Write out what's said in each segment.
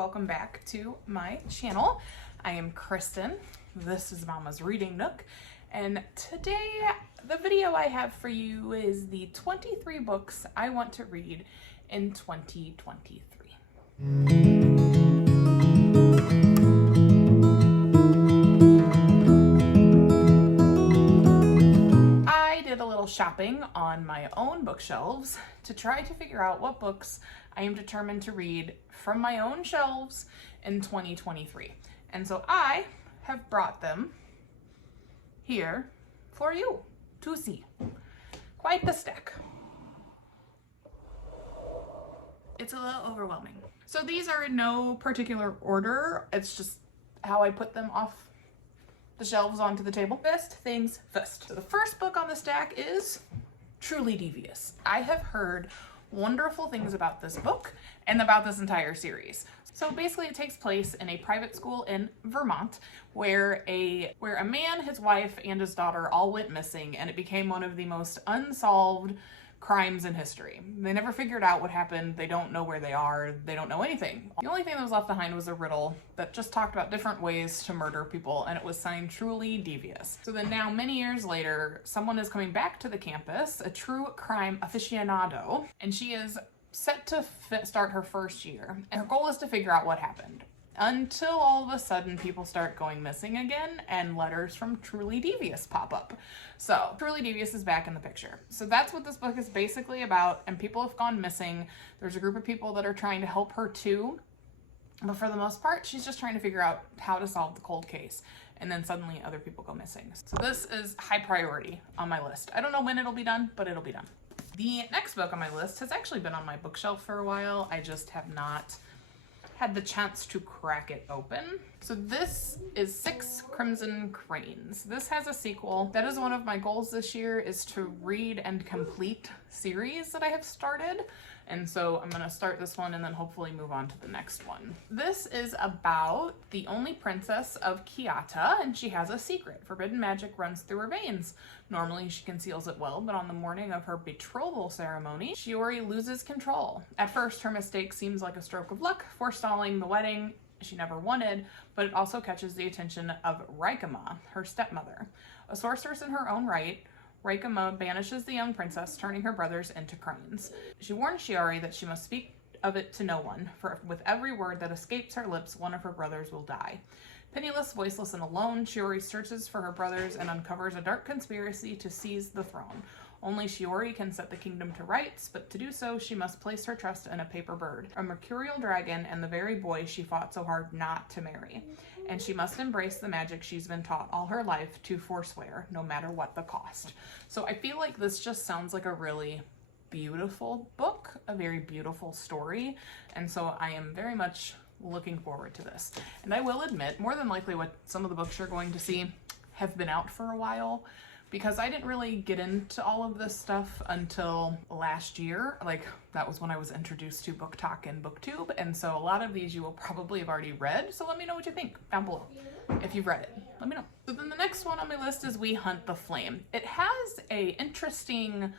welcome back to my channel. I am Kristen. This is Mama's Reading Nook, and today the video I have for you is the 23 books I want to read in 2023. I did a little shopping on my own bookshelves to try to figure out what books I am determined to read from my own shelves in 2023. And so I have brought them here for you to see. Quite the stack. It's a little overwhelming. So these are in no particular order. It's just how I put them off the shelves onto the table. First things first. So the first book on the stack is Truly Devious. I have heard wonderful things about this book and about this entire series. So basically it takes place in a private school in Vermont where a man, his wife, and his daughter all went missing, and it became one of the most unsolved crimes in history. They never figured out what happened. They don't know where they are. They don't know anything. The only thing that was left behind was a riddle that just talked about different ways to murder people, and it was signed Truly Devious. So then now, many years later, someone is coming back to the campus, a true crime aficionado, and she is set to start her first year. And her goal is to figure out what happened. Until all of a sudden people start going missing again and letters from Truly Devious pop up. So Truly Devious is back in the picture. So that's what this book is basically about, and people have gone missing. There's a group of people that are trying to help her too, but for the most part she's just trying to figure out how to solve the cold case, and then suddenly other people go missing. So this is high priority on my list. I don't know when it'll be done, but it'll be done. The next book on my list has actually been on my bookshelf for a while. I just have not had the chance to crack it open. So this is Six Crimson Cranes. This has a sequel. That is one of my goals this year, is to read and complete series that I have started. And so I'm gonna start this one and then hopefully move on to the next one. This is about the only princess of Kiata, and she has a secret. Forbidden magic runs through her veins. Normally she conceals it well, but on the morning of her betrothal ceremony, Shiori loses control. At first, her mistake seems like a stroke of luck, forestalling the wedding she never wanted, but it also catches the attention of Raikama, her stepmother. A sorceress in her own right, Raikama banishes the young princess, turning her brothers into cranes. She warns Shiori that she must speak of it to no one, for with every word that escapes her lips, one of her brothers will die. Penniless, voiceless, and alone, Shiori searches for her brothers and uncovers a dark conspiracy to seize the throne. Only Shiori can set the kingdom to rights, but to do so, she must place her trust in a paper bird, a mercurial dragon, and the very boy she fought so hard not to marry. And she must embrace the magic she's been taught all her life to forswear, no matter what the cost. So I feel like this just sounds like a really beautiful book, a very beautiful story, and so I am very much looking forward to this. And I will admit, more than likely what some of the books you're going to see have been out for a while, because I didn't really get into all of this stuff until last year. Like, that was when I was introduced to Book Talk and BookTube, and so a lot of these you will probably have already read, so let me know what you think down below. If you've read it, let me know. So then the next one on my list is We Hunt the Flame. It has a interesting,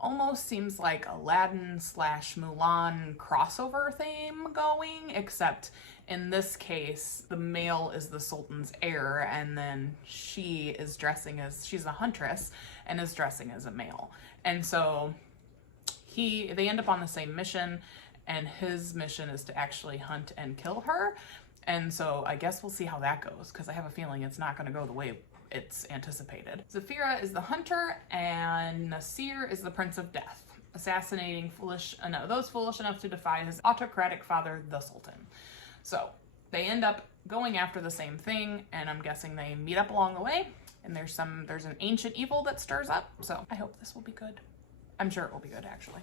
almost seems like Aladdin / Mulan crossover theme going, except in this case, the male is the Sultan's heir, and then she is dressing as, she's a huntress and is dressing as a male. And so they end up on the same mission, and his mission is to actually hunt and kill her. And so I guess we'll see how that goes, because I have a feeling it's not going to go the way it's anticipated. Zafira is the hunter, and Nasir is the Prince of Death, assassinating those foolish enough to defy his autocratic father, the Sultan. So they end up going after the same thing, and I'm guessing they meet up along the way, and there's an ancient evil that stirs up, so I hope this will be good. I'm sure it will be good, actually.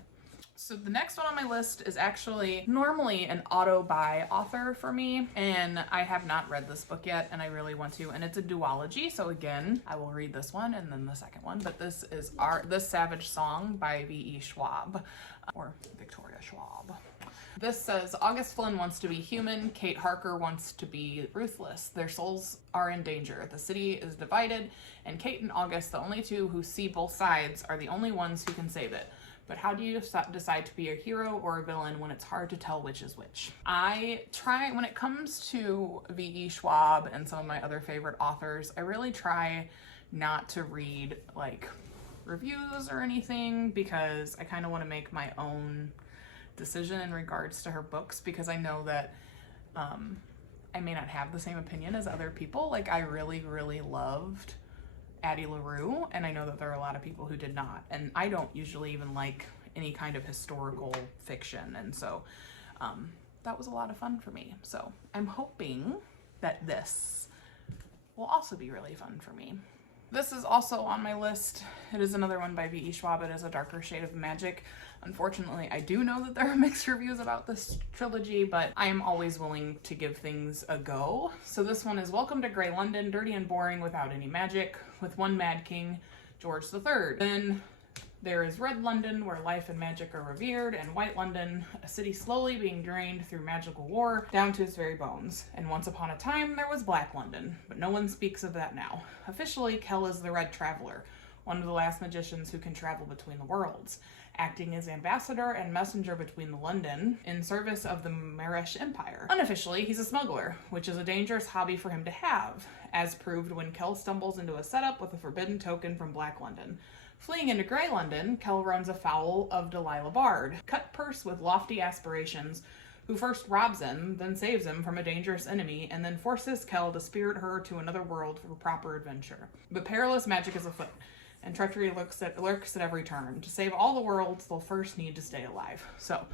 So the next one on my list is actually normally an auto-buy author for me, and I have not read this book yet, and I really want to, and it's a duology, so again, I will read this one and then the second one, but this is The Savage Song by V.E. Schwab, or Victoria Schwab. This says, August Flynn wants to be human, Kate Harker wants to be ruthless. Their souls are in danger. The city is divided, and Kate and August, the only two who see both sides, are the only ones who can save it. but how do you decide to be a hero or a villain when it's hard to tell which is which? I try, when it comes to V.E. Schwab and some of my other favorite authors, I really try not to read like reviews or anything, because I kind of want to make my own decision in regards to her books, because I know that I may not have the same opinion as other people. Like, I really, really loved Addie LaRue, and I know that there are a lot of people who did not, and I don't usually even like any kind of historical fiction, and so that was a lot of fun for me. So I'm hoping that this will also be really fun for me. This is also on my list. It is another one by V.E. Schwab. It is A Darker Shade of Magic. Unfortunately, I do know that there are mixed reviews about this trilogy, but I am always willing to give things a go. So this one is Welcome to Grey London, dirty and boring without any magic, with one mad king, George III. Then there is Red London, where life and magic are revered, and White London, a city slowly being drained through magical war down to its very bones. And once upon a time, there was Black London, but no one speaks of that now. Officially, Kell is the Red Traveler, one of the last magicians who can travel between the worlds, acting as ambassador and messenger between the London in service of the Marish Empire. Unofficially, he's a smuggler, which is a dangerous hobby for him to have, as proved when Kell stumbles into a setup with a forbidden token from Black London. Fleeing into Grey London, Kell runs afoul of Delilah Bard, cut purse with lofty aspirations, who first robs him, then saves him from a dangerous enemy, and then forces Kell to spirit her to another world for proper adventure. But perilous magic is afoot, and treachery lurks at every turn. To save all the worlds, they'll first need to stay alive. So,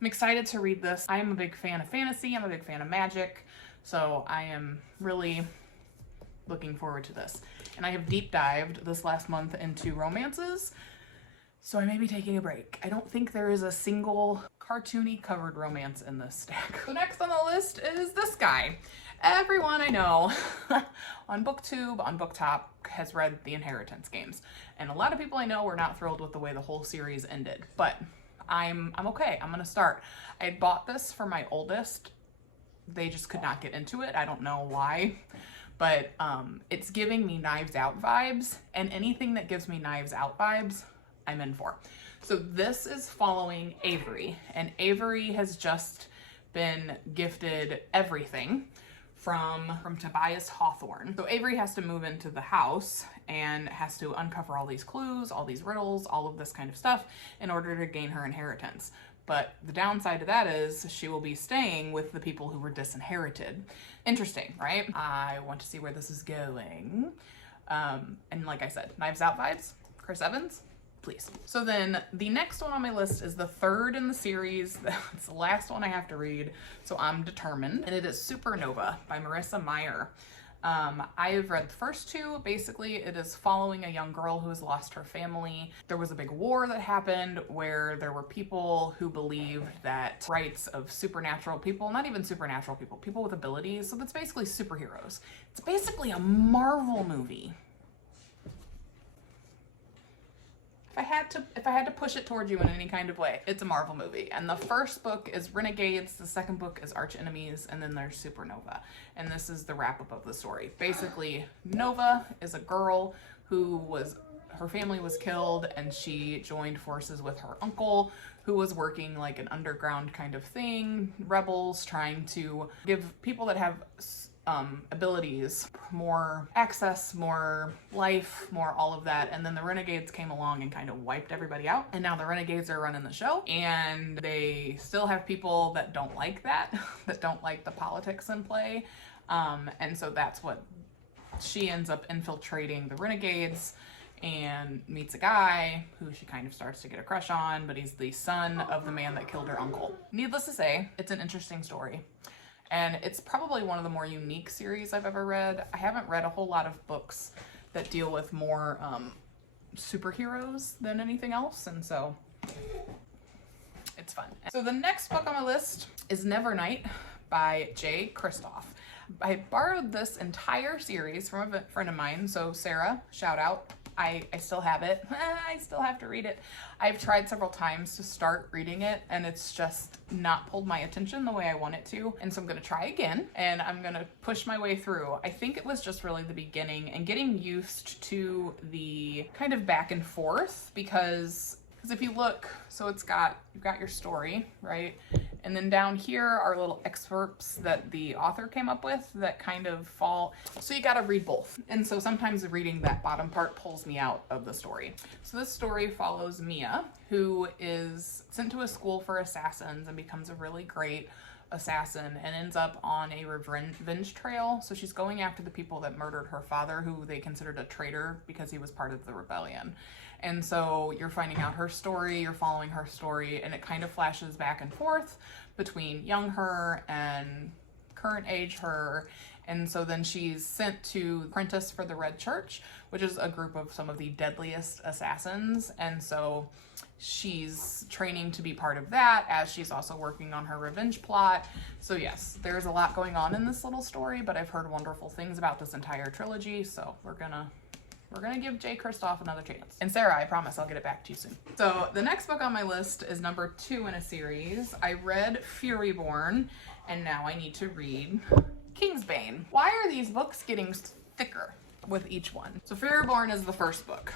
I'm excited to read this. I am a big fan of fantasy, I'm a big fan of magic, so I am really looking forward to this. And I have deep dived this last month into romances, so I may be taking a break. I don't think there is a single cartoony covered romance in this stack. So next on the list is this guy. Everyone I know on BookTube, on BookTok, has read the Inheritance games. And a lot of people I know were not thrilled with the way the whole series ended, but I'm okay. I'm gonna start. I had bought this for my oldest. They just could not get into it. I don't know why. But it's giving me Knives Out vibes, and anything that gives me Knives Out vibes, I'm in for. So this is following Avery, and Avery has just been gifted everything from Tobias Hawthorne. So Avery has to move into the house and has to uncover all these clues, all these riddles, all of this kind of stuff in order to gain her inheritance. But the downside to that is she will be staying with the people who were disinherited. Interesting, right? I want to see where this is going. And like I said, Knives Out vibes, Chris Evans, please. So then the next one on my list is the third in the series. It's the last one I have to read, so I'm determined. And it is Supernova by Marissa Meyer. I have read the first two. Basically, it is following a young girl who has lost her family. There was a big war that happened where there were people who believed that rights of supernatural people, not even supernatural people, people with abilities, so that's basically superheroes. It's basically a Marvel movie. If I had to push it towards you in any kind of way, it's a Marvel movie. And the first book is Renegades, the second book is Arch Enemies, and then there's Supernova. And this is the wrap-up of the story. Basically, Nova is a girl her family was killed, and she joined forces with her uncle, who was working like an underground kind of thing, rebels trying to give people that have abilities more access, more life, more all of that. And then the Renegades came along and kind of wiped everybody out. And now the Renegades are running the show, and they still have people that don't like that, that don't like the politics in play. And so that's what she ends up infiltrating the Renegades and meets a guy who she kind of starts to get a crush on, but he's the son of the man that killed her uncle. Needless to say, it's an interesting story. And it's probably one of the more unique series I've ever read. I haven't read a whole lot of books that deal with more superheroes than anything else, and so it's fun. So the next book on my list is Nevernight by Jay Kristoff. I borrowed this entire series from a friend of mine, so Sarah, shout out. I still have it. I still have to read it. I've tried several times to start reading it, and it's just not pulled my attention the way I want it to. And so I'm gonna try again, and I'm gonna push my way through. I think it was just really the beginning and getting used to the kind of back and forth, because Because if you look, so you've got your story, right? And then down here are little excerpts that the author came up with that kind of fall. So you got to read both. And so sometimes reading that bottom part pulls me out of the story. So this story follows Mia, who is sent to a school for assassins and becomes a really great assassin and ends up on a revenge trail. So she's going after the people that murdered her father, who they considered a traitor because he was part of the rebellion. And so you're finding out her story, you're following her story, and it kind of flashes back and forth between young her and current age her. And so then she's sent to apprentice for the Red Church, which is a group of some of the deadliest assassins. And so she's training to be part of that, as she's also working on her revenge plot. So yes, there's a lot going on in this little story, but I've heard wonderful things about this entire trilogy, so we're gonna give J. Kristoff another chance. And Sarah, I promise I'll get it back to you soon. So the next book on my list is number 2 in a series. I read Furyborn, and now I need to read Kingsbane. Why are these books getting thicker with each one? So Furyborn is the first book.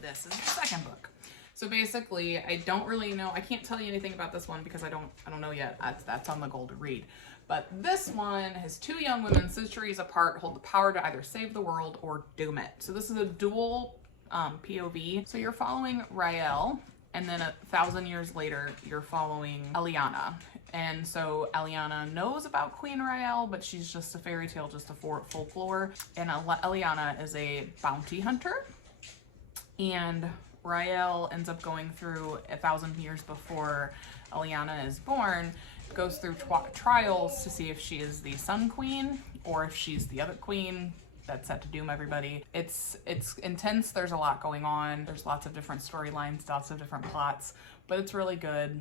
This is the second book. So basically, I don't really know. I can't tell you anything about this one because I don't know yet. That's on the goal to read. But this one has 2 young women centuries apart hold the power to either save the world or doom it. So this is a dual POV. So you're following Rael, and then 1,000 years later, you're following Eliana. And so Eliana knows about Queen Rael, but she's just a fairy tale, just a folklore. And Eliana is a bounty hunter. And Rael ends up going through 1,000 years before Eliana is born, goes through trials to see if she is the Sun Queen or if she's the other queen that's set to doom everybody. It's intense. There's a lot going on. There's lots of different storylines, lots of different plots, but it's really good.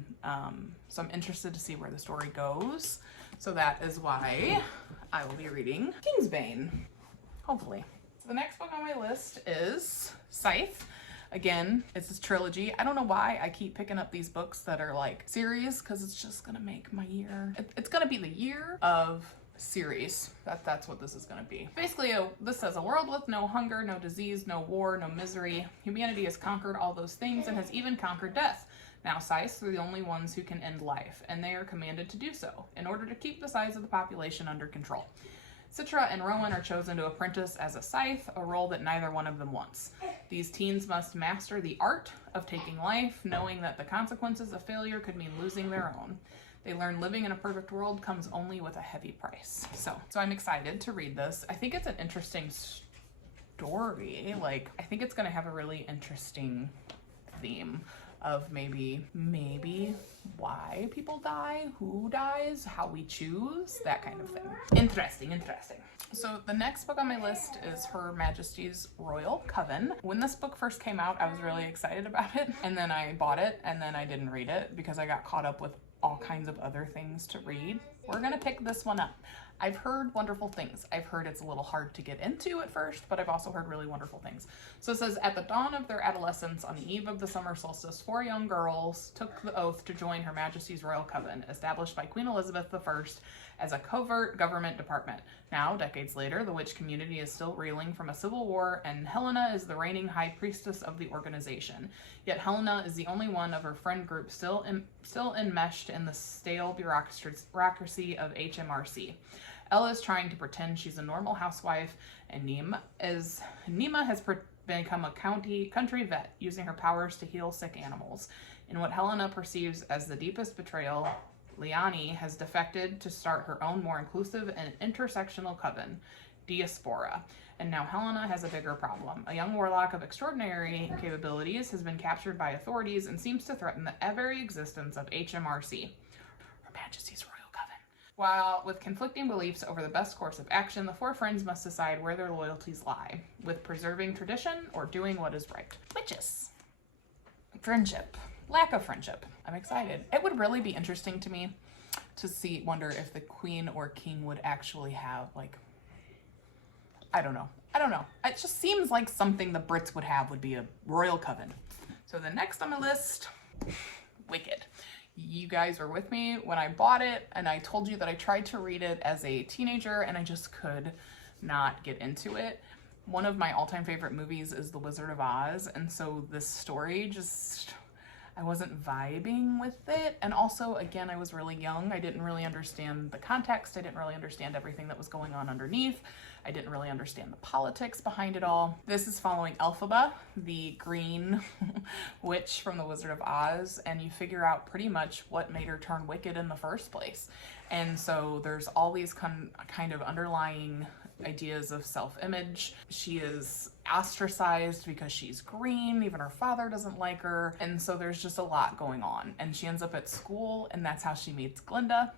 So I'm interested to see where the story goes. So that is why I will be reading Kingsbane, hopefully. So the next book on my list is Scythe. Again, it's this trilogy. I don't know why I keep picking up these books that are like series, because it's just gonna make my year. It's gonna be the year of series. That's what this is gonna be. Basically, this says a world with no hunger, no disease, no war, no misery. Humanity has conquered all those things and has even conquered death. Now Scythes are the only ones who can end life, and they are commanded to do so in order to keep the size of the population under control. Citra and Rowan are chosen to apprentice as a scythe, a role that neither one of them wants. These teens must master the art of taking life, knowing that the consequences of failure could mean losing their own. They learn living in a perfect world comes only with a heavy price. So I'm excited to read this. I think it's an interesting story. Like, I think it's going to have a really interesting theme of maybe why people die, who dies, how we choose, that kind of thing. Interesting. So the next book on my list is Her Majesty's Royal Coven. When this book first came out, I was really excited about it, and then I bought it, and then I didn't read it because I got caught up with all kinds of other things to read. We're gonna pick this one up. I've heard wonderful things. I've heard it's a little hard to get into at first, but I've also heard really wonderful things. So it says, at the dawn of their adolescence, on the eve of the summer solstice, 4 young girls took the oath to join Her Majesty's Royal Coven, established by Queen Elizabeth I as a covert government department. Now, decades later, the witch community is still reeling from a civil war, and Helena is the reigning high priestess of the organization. Yet Helena is the only one of her friend group still enmeshed in the stale bureaucracy of HMRC. Ella is trying to pretend she's a normal housewife, and Nima has become a country vet, using her powers to heal sick animals. In what Helena perceives as the deepest betrayal, Liani has defected to start her own more inclusive and intersectional coven, Diaspora. And now Helena has a bigger problem. A young warlock of extraordinary capabilities has been captured by authorities and seems to threaten the very existence of HMRC, Her Majesty's Royal Coven. While with conflicting beliefs over the best course of action, the 4 friends must decide where their loyalties lie, with preserving tradition or doing what is right. Witches. Friendship. Lack of friendship. I'm excited. It would really be interesting to me to wonder if the queen or king would actually have, like, I don't know. It just seems like something the Brits would have would be a royal coven. So the next on my list, Wicked. You guys were with me when I bought it, and I told you that I tried to read it as a teenager and I just could not get into it. One of my all-time favorite movies is The Wizard of Oz, and so this story just, I wasn't vibing with it. And also, again, I was really young. I didn't really understand the context. I didn't really understand everything that was going on underneath. I didn't really understand the politics behind it all. This is following Elphaba, the green witch from The Wizard of Oz, and you figure out pretty much what made her turn wicked in the first place. And so there's all these kind of underlying ideas of self-image. She is ostracized because she's green. Even her father doesn't like her. And so there's just a lot going on. And she ends up at school, and that's how she meets Glinda,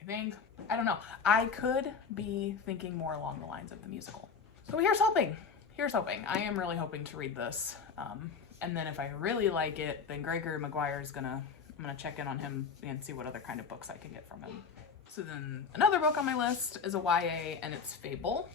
I think. I don't know. I could be thinking more along the lines of the musical. So here's hoping. Here's hoping. I am really hoping to read this. And then if I really like it, then Gregory Maguire is I'm gonna check in on him and see what other kind of books I can get from him. So then another book on my list is a YA, and it's Fable.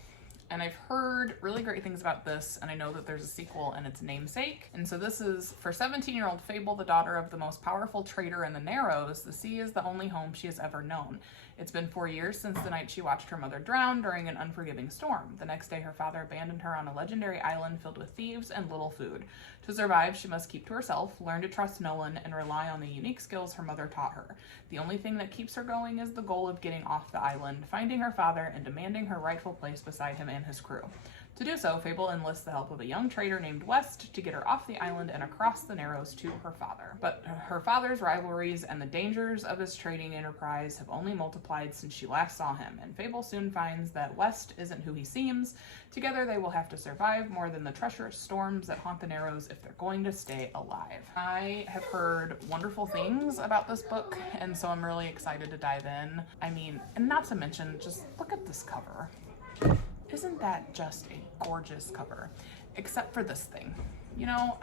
And I've heard really great things about this, and I know that there's a sequel, and it's Namesake. And so this is for 17-year-old Fable, the daughter of the most powerful trader in the Narrows. The sea is the only home she has ever known. It's been 4 years since the night she watched her mother drown during an unforgiving storm. The next day, her father abandoned her on a legendary island filled with thieves and little food. To survive, she must keep to herself, learn to trust no one, and rely on the unique skills her mother taught her. The only thing that keeps her going is the goal of getting off the island, finding her father, and demanding her rightful place beside him and his crew. To do so, Fable enlists the help of a young trader named West to get her off the island and across the Narrows to her father. But her father's rivalries and the dangers of his trading enterprise have only multiplied since she last saw him, and Fable soon finds that West isn't who he seems. Together they will have to survive more than the treacherous storms that haunt the Narrows if they're going to stay alive. I have heard wonderful things about this book, and so I'm really excited to dive in. I mean, and not to mention, just look at this cover. Isn't that just a gorgeous cover? Except for this thing. You know,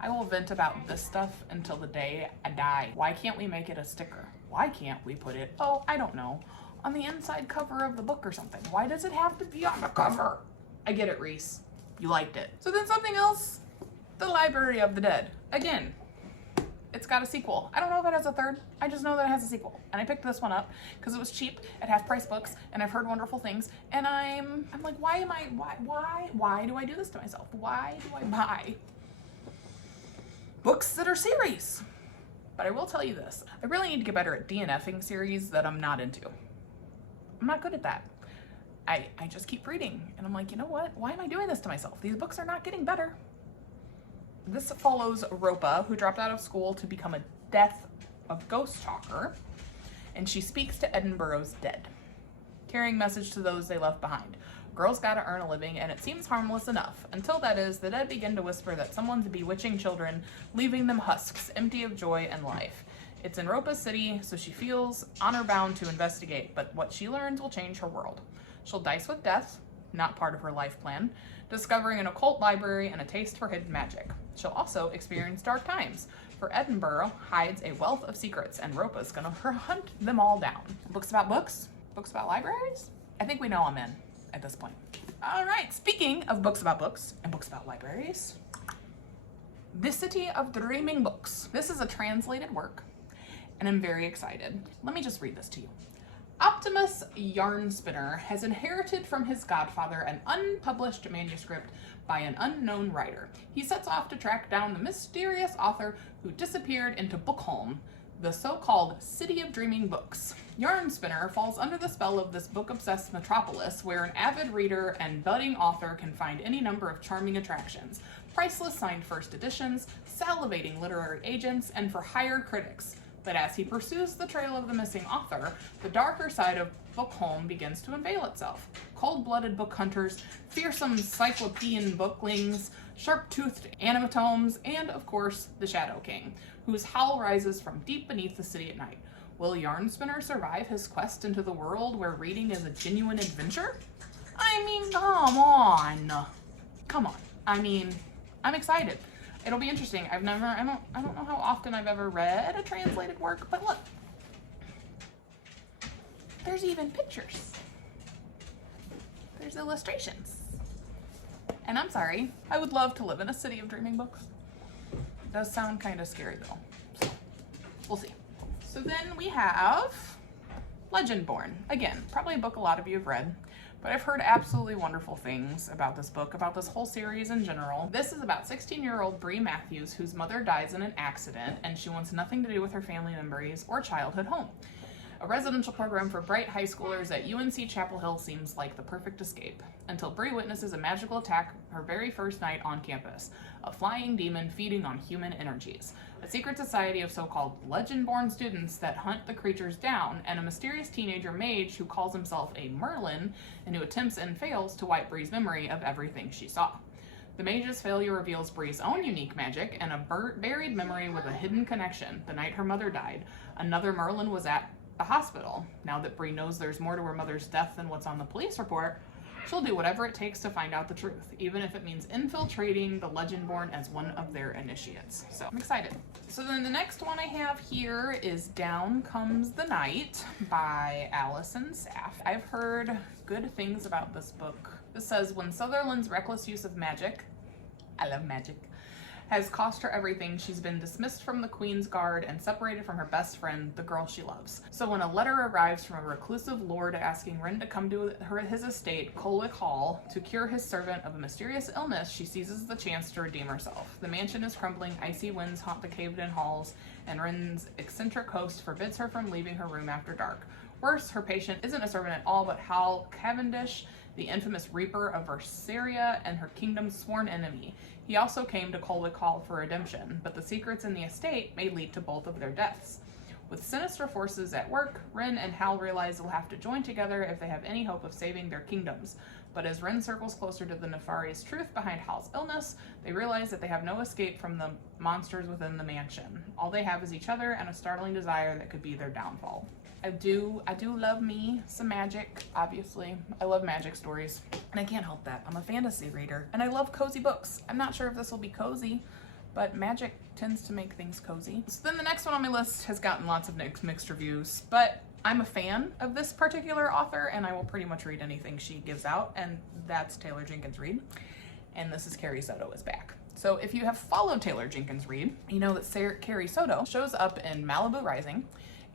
I will vent about this stuff until the day I die. Why can't we make it a sticker? Why can't we put it, oh, I don't know, on the inside cover of the book or something? Why does it have to be on the cover? I get it, Reese. You liked it. So then something else, The Library of the Dead. Again, it's got a sequel. I don't know if it has a third. I just know that it has a sequel. And I picked this one up because it was cheap at half price books, and I've heard wonderful things. And I'm like, why do I do this to myself? Why do I buy books that are series? But I will tell you this. I really need to get better at DNFing series that I'm not into. I'm not good at that. I just keep reading, and I'm like, you know what? Why am I doing this to myself? These books are not getting better. This follows Ropa, who dropped out of school to become a ghost talker, and she speaks to Edinburgh's dead, carrying message to those they left behind. Girls gotta earn a living, and it seems harmless enough. Until that is, the dead begin to whisper that someone's bewitching children, leaving them husks, empty of joy and life. It's in Ropa's city, so she feels honor-bound to investigate, but what she learns will change her world. She'll dice with death, not part of her life plan, discovering an occult library and a taste for hidden magic. She'll also experience dark times, for Edinburgh hides a wealth of secrets, and Ropa's gonna hunt them all down. Books about books? Books about libraries? I think we know I'm in at this point. All right, speaking of books about books and books about libraries, The City of Dreaming Books. This is a translated work, and I'm very excited. Let me just read this to you. Optimus Yarnspinner has inherited from his godfather an unpublished manuscript by an unknown writer. He sets off to track down the mysterious author who disappeared into Bookholm, the so-called City of Dreaming Books. Yarnspinner falls under the spell of this book-obsessed metropolis where an avid reader and budding author can find any number of charming attractions, priceless signed first editions, salivating literary agents, and for-hire critics. But as he pursues the trail of the missing author, the darker side of Bookholm begins to unveil itself. Cold-blooded book hunters, fearsome cyclopean booklings, sharp-toothed animatomes, and, of course, the Shadow King, whose howl rises from deep beneath the city at night. Will Yarnspinner survive his quest into the world where reading is a genuine adventure? I mean, come on. Come on. I mean, I'm excited. It'll be interesting. I don't know how often I've ever read a translated work, but look. There's even pictures. There's illustrations. And I'm sorry, I would love to live in a city of dreaming books. It does sound kind of scary though. So, we'll see. So then we have Legendborn. Again, probably a book a lot of you have read, but I've heard absolutely wonderful things about this book, about this whole series in general. This is about 16-year-old Bree Matthews, whose mother dies in an accident, and she wants nothing to do with her family memories or childhood home. A residential program for bright high schoolers at UNC Chapel Hill seems like the perfect escape, until Bree witnesses a magical attack her very first night on campus, a flying demon feeding on human energies, a secret society of so-called legend-born students that hunt the creatures down, and a mysterious teenager mage who calls himself a Merlin and who attempts and fails to wipe Bree's memory of everything she saw. The mage's failure reveals Bree's own unique magic and a buried memory with a hidden connection. The night her mother died, another Merlin was at a hospital. Now that Bree knows there's more to her mother's death than what's on the police report, she'll do whatever it takes to find out the truth, even if it means infiltrating the Legendborn as one of their initiates. So I'm excited. So then the next one I have here is Down Comes the Night by Allison Saff. I've heard good things about this book. This says, when Sutherland's reckless use of magic, I love magic, has cost her everything, she's been dismissed from the Queen's Guard and separated from her best friend, the girl she loves. So when a letter arrives from a reclusive lord asking Rin to come to his estate, Colwick Hall, to cure his servant of a mysterious illness, she seizes the chance to redeem herself. The mansion is crumbling, icy winds haunt the caved-in halls, and Rin's eccentric host forbids her from leaving her room after dark. Worse, her patient isn't a servant at all, but Hal Cavendish, the infamous Reaper of Versaria and her kingdom's sworn enemy. He also came to Colwick Hall for redemption, but the secrets in the estate may lead to both of their deaths. With sinister forces at work, Rin and Hal realize they'll have to join together if they have any hope of saving their kingdoms. But as Rin circles closer to the nefarious truth behind Hal's illness, they realize that they have no escape from the monsters within the mansion. All they have is each other and a startling desire that could be their downfall. I do love me some magic, obviously. I love magic stories, and I can't help that. I'm a fantasy reader, and I love cozy books. I'm not sure if this will be cozy, but magic tends to make things cozy. So then the next one on my list has gotten lots of mixed reviews, but I'm a fan of this particular author, and I will pretty much read anything she gives out, and that's Taylor Jenkins Reid. And this is Carrie Soto is back. So if you have followed Taylor Jenkins Reid, you know that Carrie Soto shows up in Malibu Rising,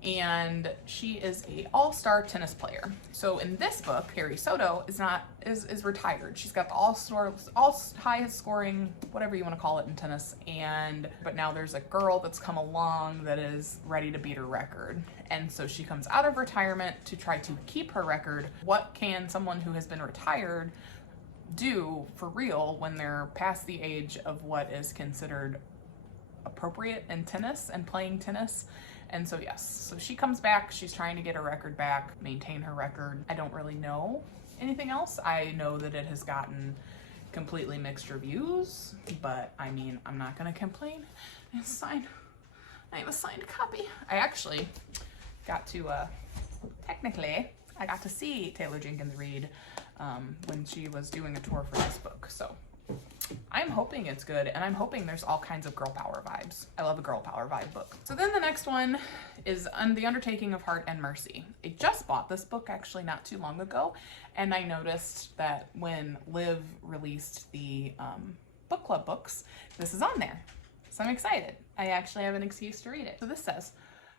and she is a all-star tennis player. So in this book, Carrie Soto is retired. She's got the all highest scoring, whatever you want to call it in tennis, but now there's a girl that's come along that is ready to beat her record. And so she comes out of retirement to try to keep her record. What can someone who has been retired do for real when they're past the age of what is considered appropriate in tennis and playing tennis? And so yes, so she comes back, she's trying to get her record back, maintain her record. I don't really know anything else. I know that it has gotten completely mixed reviews, but I mean, I'm not gonna complain. I have a signed copy. I actually got to, technically, I got to see Taylor Jenkins Reid when she was doing a tour for this book. So I'm hoping it's good, and I'm hoping there's all kinds of girl power vibes. I love a girl power vibe book. So then the next one is The Undertaking of Heart and Mercy. I just bought this book actually not too long ago, and I noticed that when Liv released the book club books, this is on there. So I'm excited. I actually have an excuse to read it. So this says,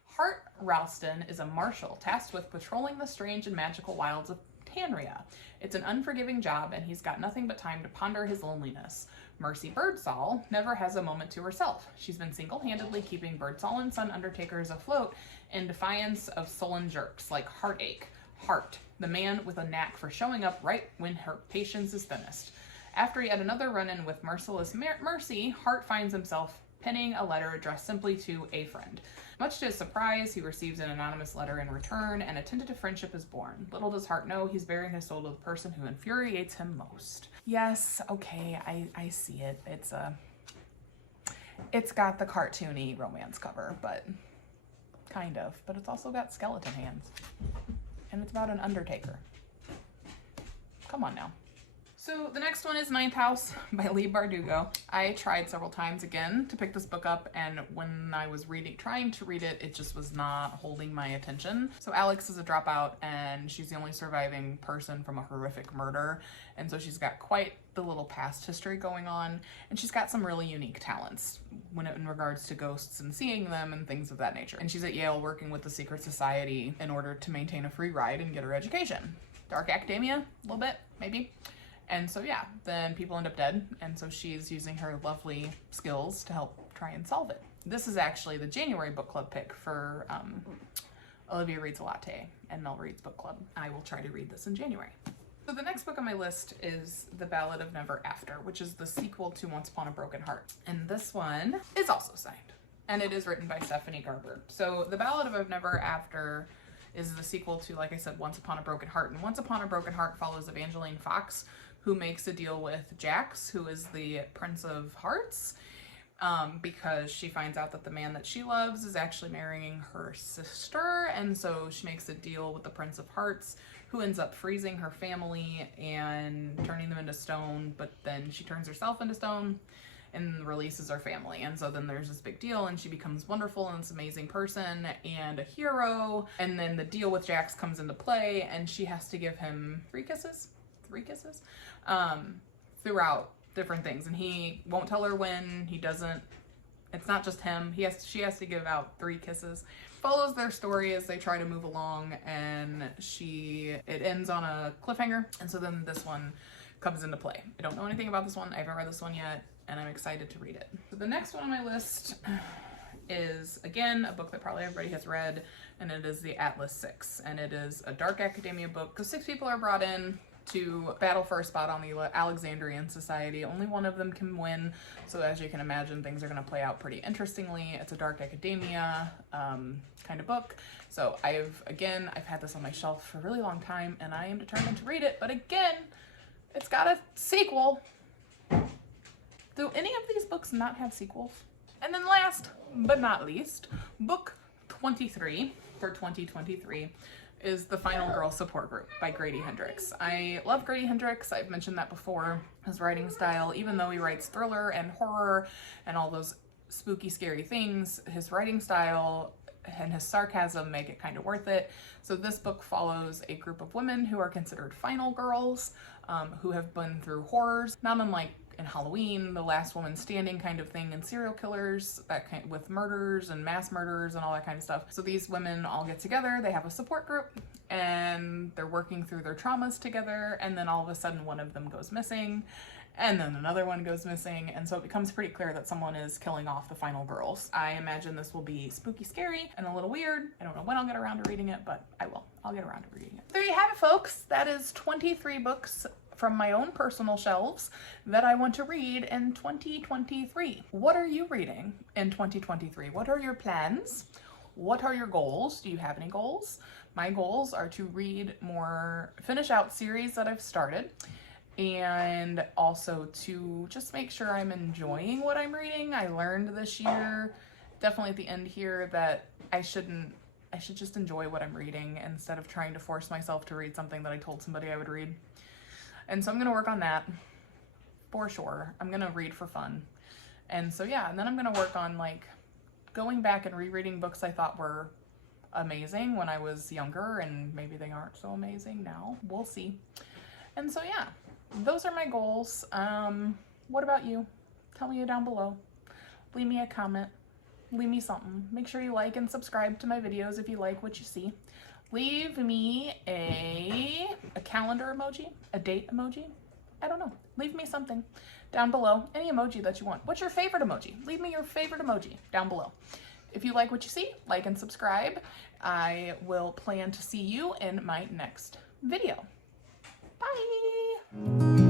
Hart Ralston is a marshal tasked with patrolling the strange and magical wilds of Tanria. It's an unforgiving job, and he's got nothing but time to ponder his loneliness. Mercy Birdsall never has a moment to herself. She's been single-handedly keeping Birdsall and Son Undertakers afloat in defiance of sullen jerks like Heartache, Hart, the man with a knack for showing up right when her patience is thinnest. After yet another run-in with merciless Mercy, Hart finds himself penning a letter addressed simply to a friend. Much to his surprise, he receives an anonymous letter in return, and a tentative friendship is born. Little does Hart know he's bearing his soul to the person who infuriates him most. Yes, okay, I see it. It's got the cartoony romance cover, but kind of. But it's also got skeleton hands. And it's about an undertaker. Come on now. So the next one is Ninth House by Leigh Bardugo. I tried several times again to pick this book up, and when I was trying to read it, it just was not holding my attention. So Alex is a dropout, and she's the only surviving person from a horrific murder, and so she's got quite the little past history going on, and she's got some really unique talents in regards to ghosts and seeing them and things of that nature. And she's at Yale working with the secret society in order to maintain a free ride and get her education. dark academia, a little bit, maybe. And so yeah, then people end up dead, and so she's using her lovely skills to help try and solve it. This is actually the January book club pick for Olivia Reads a Latte and Mel Reads Book Club. I will try to read this in January. So the next book on my list is The Ballad of Never After, which is the sequel to Once Upon a Broken Heart. And this one is also signed, and it is written by Stephanie Garber. So The Ballad of Never After is the sequel to, like I said, Once Upon a Broken Heart. And Once Upon a Broken Heart follows Evangeline Fox, who makes a deal with Jax, who is the Prince of Hearts, because she finds out that the man that she loves is actually marrying her sister. And so she makes a deal with the Prince of Hearts, who ends up freezing her family and turning them into stone, but then she turns herself into stone and releases her family. And so then there's this big deal, and she becomes wonderful and this amazing person and a hero. And then the deal with Jax comes into play, and she has to give him three kisses throughout different things. And he won't tell her when. He doesn't, it's not just him. She has to give out 3 kisses. Follows their story as they try to move along, and it ends on a cliffhanger. And so then this one comes into play. I don't know anything about this one. I haven't read this one yet, and I'm excited to read it. So the next one on my list is, again, a book that probably everybody has read, and it is The Atlas Six. And it is a dark academia book. So 6 people are brought in to battle for a spot on the Alexandrian Society. Only one of them can win, so as you can imagine, things are going to play out pretty interestingly. It's a dark academia kind of book. So I've had this on my shelf for a really long time, and I am determined to read it. But again, it's got a sequel. Do any of these books not have sequels? And then last but not least, book 23 for 2023 is The Final Girl Support Group by Grady Hendrix. I love Grady Hendrix. I've mentioned that before. His writing style, even though he writes thriller and horror and all those spooky, scary things, his writing style and his sarcasm make it kind of worth it. So this book follows a group of women who are considered final girls, who have been through horrors, not unlike in Halloween, the last woman standing kind of thing, and serial killers, with murders and mass murders and all that kind of stuff. So these women all get together, they have a support group, and they're working through their traumas together, and then all of a sudden one of them goes missing, and then another one goes missing, and so it becomes pretty clear that someone is killing off the final girls. I imagine this will be spooky, scary, and a little weird. I don't know when I'll get around to reading it, but I will. I'll get around to reading it. There you have it, folks. That is 23 books from my own personal shelves that I want to read in 2023. What are you reading in 2023? What are your plans? What are your goals? Do you have any goals? My goals are to read more, finish out series that I've started, and also to just make sure I'm enjoying what I'm reading. I learned this year, definitely at the end here, that I should just enjoy what I'm reading instead of trying to force myself to read something that I told somebody I would read. And so I'm going to work on that for sure. I'm going to read for fun. And so yeah, and then I'm going to work on like going back and rereading books I thought were amazing when I was younger, and maybe they aren't so amazing now. We'll see. And so yeah, those are my goals. What about you? Tell me down below. Leave me a comment. Leave me something. Make sure you like and subscribe to my videos if you like what you see. Leave me a calendar emoji, a date emoji. I don't know. Leave me something down below. Any emoji that you want. What's your favorite emoji? Leave me your favorite emoji down below. If you like what you see, like and subscribe. I will plan to see you in my next video. Bye!